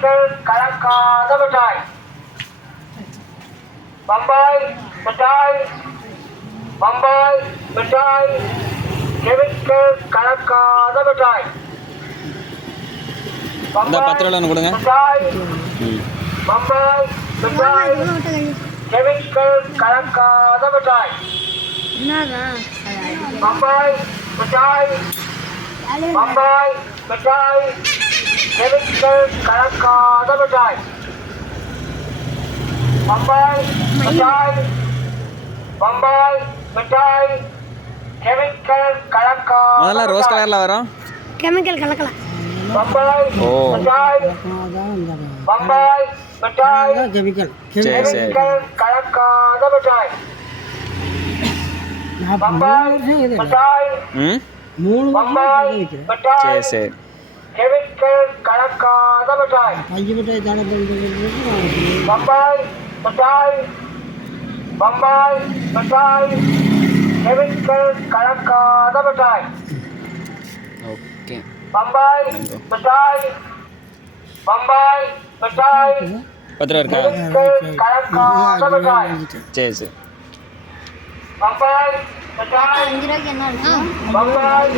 Chemical கலக்காத மிட்டாய். பம்பாய் மிட்டாய். பம்பாய் மிட்டாய். கெமிக்கல் கலக்காத மிட்டாய். இந்த 10 ரூபா ஒன்று கொடுங்க. மிட்டாய். பம்பாய் மிட்டாய். கெமிக்கல் கலக்காத மிட்டாய். பம்பாய் மிட்டாய். பம்பாய் மிட்டாய். கெமிக்கல் கலக்காத மிட்டாய். பம்பாய் மிட்டாய். பம்பாய் மிட்டாய். கெமிக்கல் கலக்காத. முதல்ல ரோஸ் கலரில் வரும். கெமிக்கல் கலக்கல. பம்பாய் மிட்டாய். பம்பாய் மிட்டாய். கெமிக்கல் கெமிக்கல் கலக்காத மிட்டாய். பம்பாய் மிட்டாய். பம்பாய் மிட்டாய். சரி சரி. கெமிக்கல் கலக்காத மிட்டாய். பஞ்சு மிட்டாய் தானே பம்பாய் மிட்டாய். பம்பாய் மிட்டாய். கெமிக்கல் கலக்காத மிட்டாய். ஓகே. பம்பாய் மிட்டாய். பம்பாய் மிட்டாய். 10 ரூபா இருக்கா? கெமிக்கல் கலக்காத மிட்டாய். சரி சரி. பம்பாய் மிட்டாய். 5 ரூபாய்க்கு என்ன இருக்கு? பம்பாய்